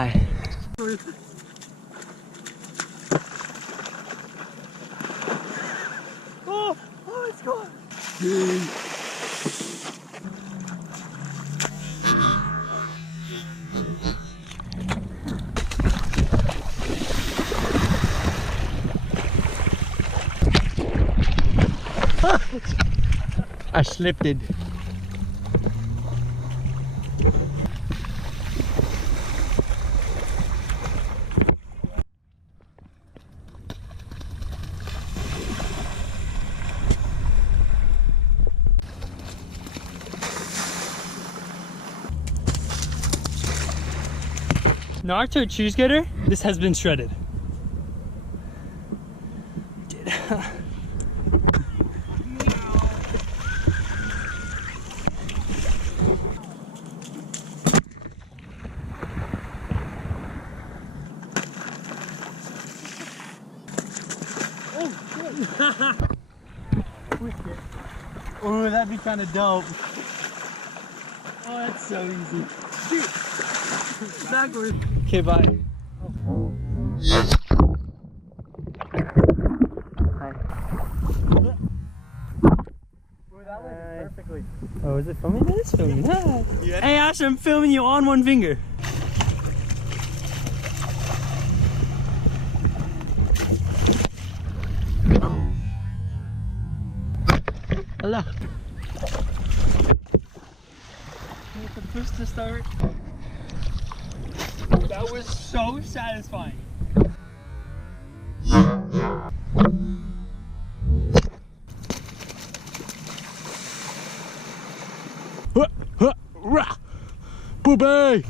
Hi. Oh, it's gone. I slipped it. Naruto cheese getter, this has been shredded. Oh, that'd be kind of dope. Oh, that's so easy. Shoot! Backwards. Okay, bye. Oh. Hi. Oh, that went perfectly. Oh, is it filming? It is filming. Hi. Yeah. Hey, Ash, I'm filming you on one finger. Hello. With the push to start. That was so satisfying. Booby!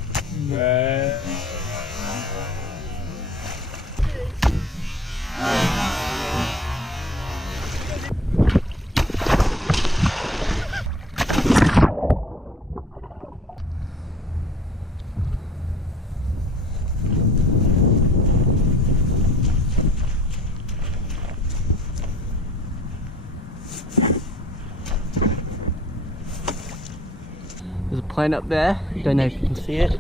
There's a plane up there, don't know if you can see it.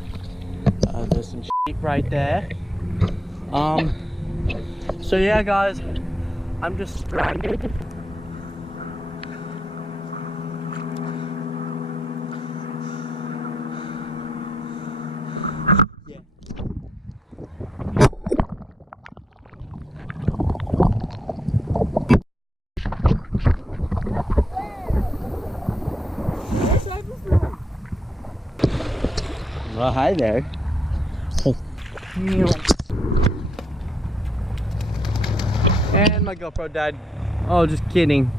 There's some shit right there. So yeah guys, I'm just stranded. Yeah. Well, hi there. And my GoPro died. Oh, just kidding.